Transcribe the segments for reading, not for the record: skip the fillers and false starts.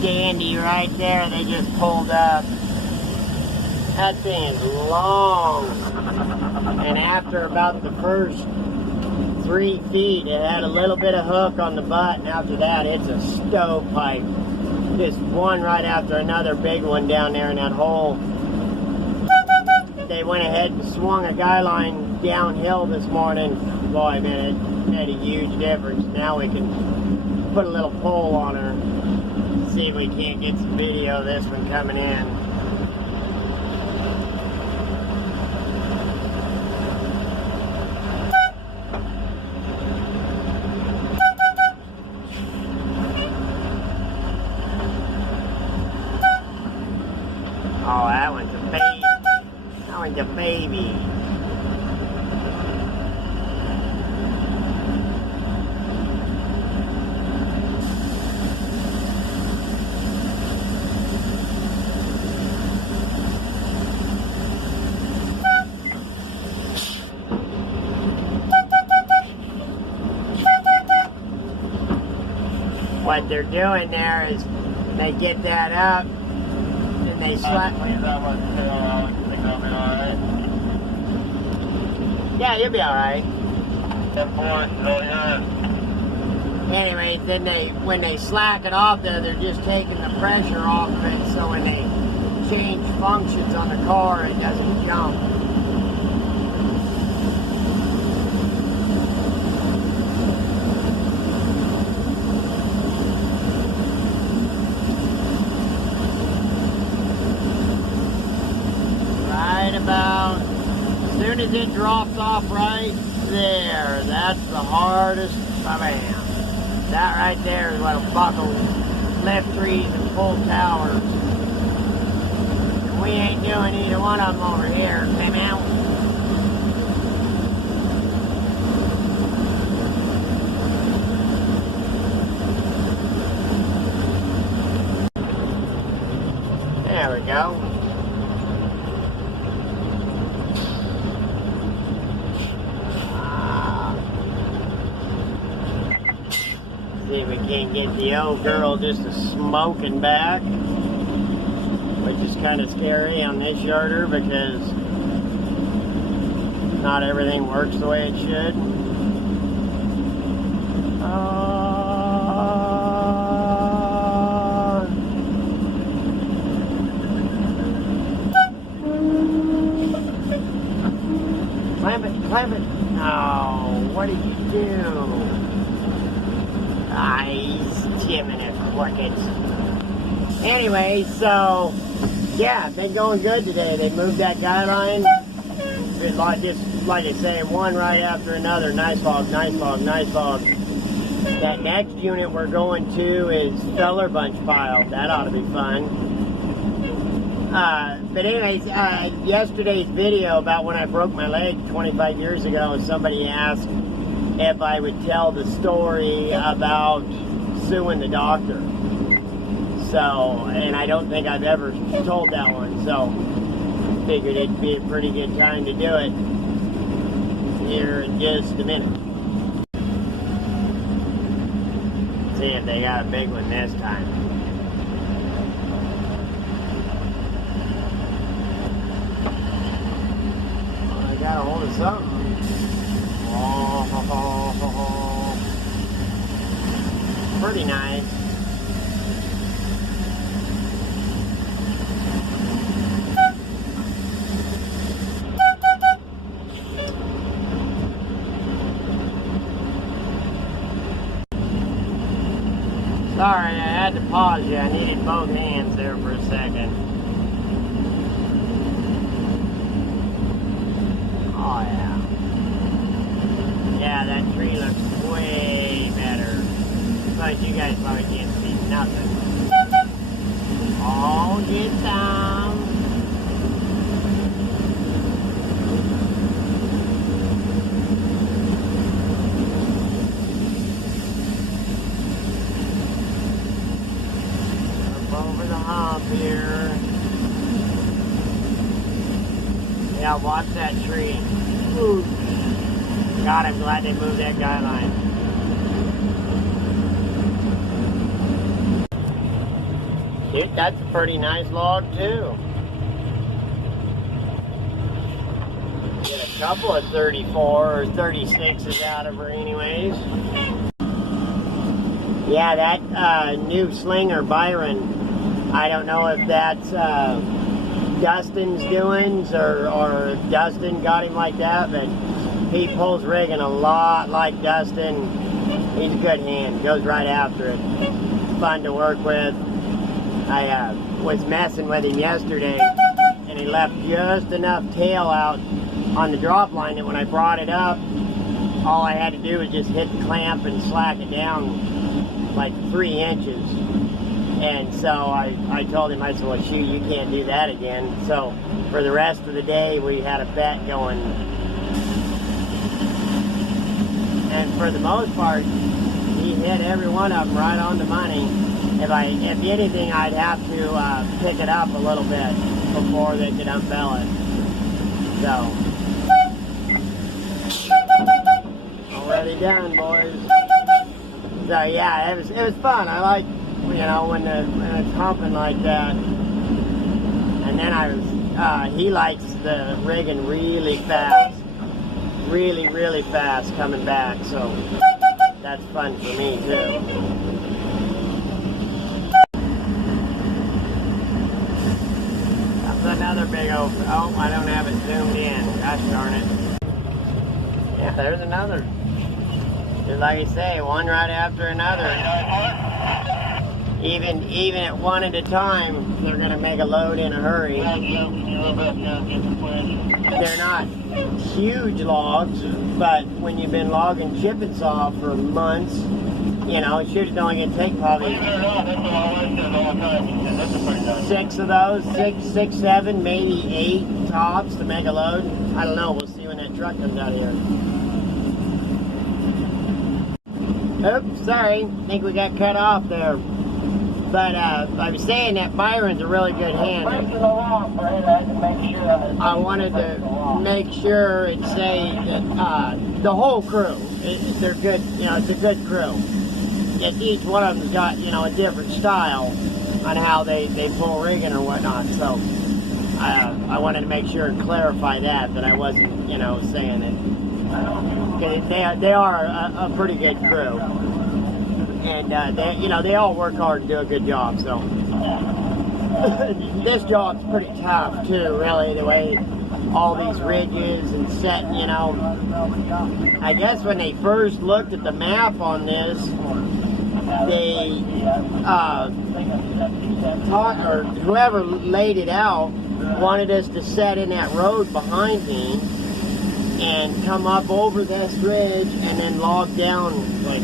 dandy right there. They just pulled up. That thing is long. And after about the first 3 feet, it had a little bit of hook on the butt, and after that, it's a stovepipe. Just one right after another big one down there in that hole. They went ahead and swung a guy line downhill this morning. Boy, man, it made a huge difference. Now we can put a little pole on her. See if we can't get some video of this one coming in. Oh, that one's a baby. That one's a baby. What they're doing there is they get that up and they slap. Yeah, you'll be alright. Anyways, then when they slack it off there, they're just taking the pressure off of it, so when they change functions on the car, it doesn't jump. About as soon as it drops off right there, that's the hardest. Bam. That right there is what'll buckle left trees and pull towers. And we ain't doing either one of them over here. Come out. There we go. See if we can't get the old girl just a smoking back, which is kind of scary on this yarder because not everything works the way it should. Clamp it. No, what did you do? He's jimming it crickets. Anyway, so yeah, been going good today. They moved that guy line. Just like I say, one right after another. Nice hog, nice hog, nice hog. That next unit we're going to is feller bunch pile. That ought to be fun. But anyways, yesterday's video about when I broke my leg 25 years ago, somebody asked if I would tell the story about suing the doctor. So, and I don't think I've ever told that one, so figured it'd be a pretty good time to do it here in just a minute. See if they got a big one this time. Well, I got a hold of something. Pretty nice. Sorry, I had to pause you. I needed both hands there for a second. Oh yeah. Yeah, that tree looks way better. But you guys probably can't see nothing. Oh, get some. Up over the hump here. Yeah, watch that tree. Ooh. God, I'm glad they moved that guy line. Dude, that's a pretty nice log too. Get a couple of 34 or 36s out of her anyways. Yeah, that new slinger, Byron, I don't know if that's Dustin's doings or if Dustin got him like that, but he pulls rigging a lot like Dustin. He's a good hand, goes right after it. Fun to work with. I was messing with him yesterday, and he left just enough tail out on the drop line that when I brought it up, all I had to do was just hit the clamp and slack it down like 3 inches. And so I told him, I said, well, shoot, you can't do that again. So for the rest of the day, we had a bet going. And for the most part, he hit every one of them right on the money. If anything, I'd have to pick it up a little bit before they could unbell it. So, already done, boys. So yeah, it was fun. I like, you know, when it's humping like that. And then he likes the rigging really fast, really fast coming back. So that's fun for me too. Another big old, oh, I don't have it zoomed in. Gosh darn it. Yeah, there's another. Just like I say, one right after another. Even at one at a time, they're going to make a load in a hurry. They're not huge logs, but when you've been logging chip saw for months, you know, it should only going to take probably 6 of those, six, 7, maybe 8 tops to make a load. I don't know. We'll see when that truck comes out here. Oops, sorry. I think we got cut off there. But I was saying that Byron's a really good hand. I wanted to make sure and say that the whole crew, they're good. You know, it's a good crew. Yet each one of them's got, you know, a different style on how they pull rigging or whatnot. So I wanted to make sure and clarify that I wasn't, you know, saying it. Because they are a pretty good crew. And they all work hard and do a good job. So this job's pretty tough too, really, the way all these ridges and set, you know. I guess when they first looked at the map on this, they thought, or whoever laid it out, wanted us to set in that road behind me and come up over this ridge and then log down like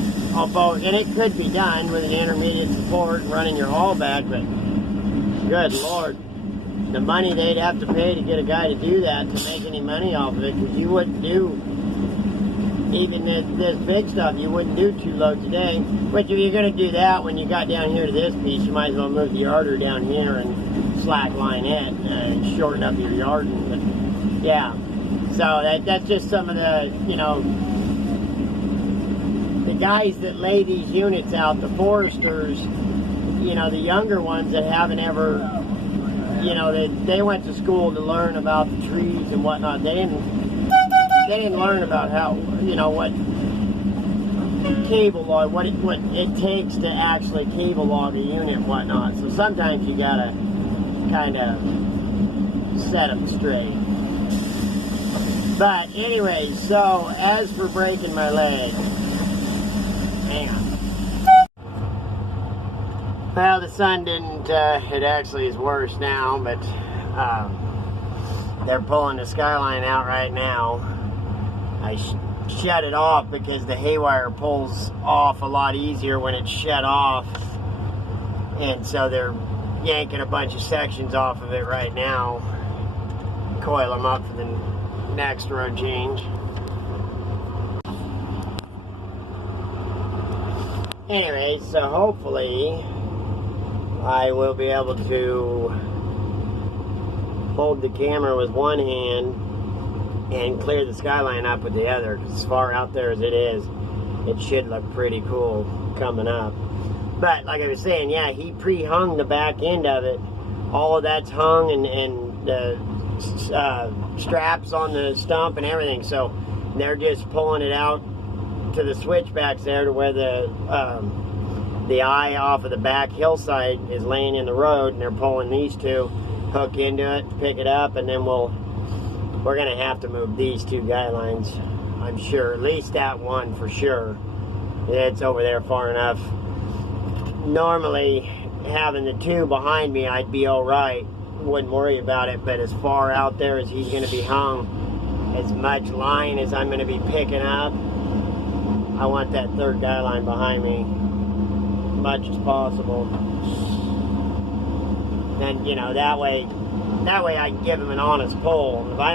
both. And it could be done with an intermediate support and running your haul back, but good Lord, the money they'd have to pay to get a guy to do that to make any money off of it, because you wouldn't do, even this big stuff, you wouldn't do 2 loads a day. But if you're going to do that, when you got down here to this piece, you might as well move the yarder down here and slack line it and shorten up your yard. But yeah, so that's just some of the, you know, the guys that lay these units out, the foresters, you know, the younger ones that haven't ever, you know, they went to school to learn about the trees and whatnot. They didn't learn about how, you know, what cable log, what it takes to actually cable log a unit and whatnot. So sometimes you gotta kind of set them straight. But anyway, so as for breaking my leg, hang on. Well, the sun didn't, it actually is worse now, but they're pulling the Skyline out right now. I shut it off because the haywire pulls off a lot easier when it's shut off. And so they're yanking a bunch of sections off of it right now. Coil them up for the next road change. Anyway, so hopefully I will be able to hold the camera with one hand and clear the Skyline up with the other, because as far out there as it is, it should look pretty cool coming up. But like I was saying, yeah, he pre-hung the back end of it. All of that's hung, and the straps on the stump and everything. So they're just pulling it out to the switchbacks there to where the eye off of the back hillside is laying in the road, and they're pulling these two, hook into it, pick it up, and then we're gonna have to move these two guy lines, I'm sure. At least that one for sure. It's over there far enough. Normally, having the two behind me, I'd be all right. Wouldn't worry about it. But as far out there as he's going to be hung, as much line as I'm going to be picking up, I want that third guy line behind me as much as possible. And that way I can give him an honest pull. If I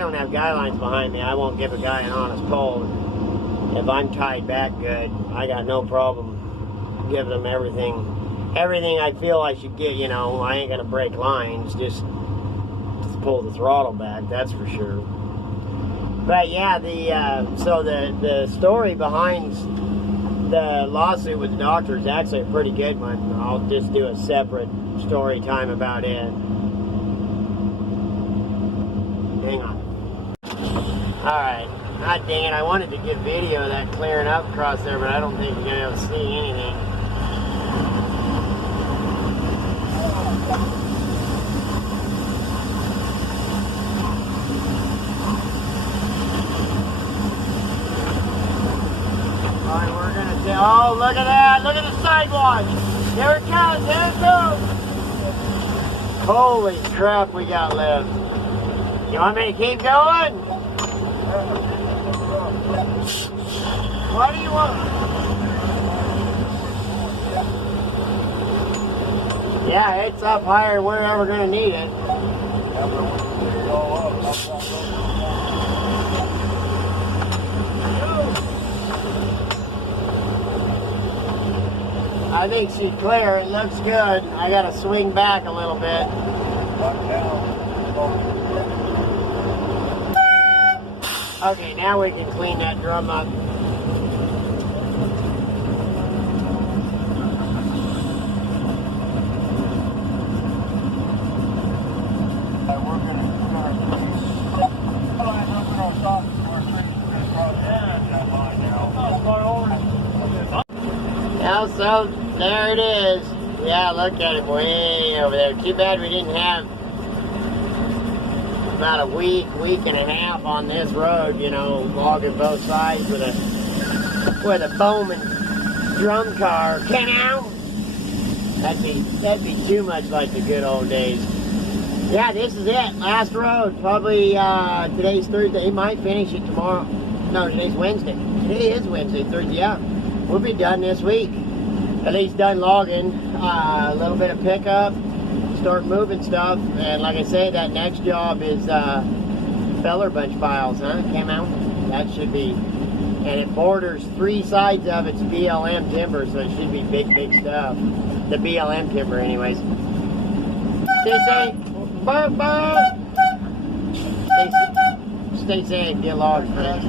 don't have guy lines behind me, I won't give a guy an honest pull. If I'm tied back good, I got no problem giving them everything I feel I should get. I ain't gonna break lines, just pull the throttle back, that's for sure. But yeah, so the story behind the lawsuit with the doctor is actually a pretty good one. I'll just do a separate story time about it. Hang on. Alright. God dang it, I wanted to get video of that clearing up across there, but I don't think you're going to be able to see anything. Alright, we're going to say, oh, look at that, look at the sidewalk. There it goes, there it goes. Holy crap, we got left. You want me to keep going? What do you want? Yeah, it's up higher. We're never going to need it. I think she's clear. It looks good. I got to swing back a little bit. Okay, now we can clean that drum up. So there it is. Yeah, look at it way over there. Too bad we didn't have about a week and a half on this road, logging both sides with a Bowman drum car. That'd be too much like the good old days. Yeah, this is it. Last road. Probably today's Thursday. He might finish it tomorrow. No, today's Wednesday. Today is Wednesday, Thursday. Yeah, we'll be done this week. At least done logging. A little bit of pickup. Start moving stuff. And like I say, that next job is feller bunch piles, huh? Came out. That should be. And it borders 3 sides of its BLM timber, so it should be big stuff. The BLM timber, anyways. Stay safe. Stay safe. Get logged, friends.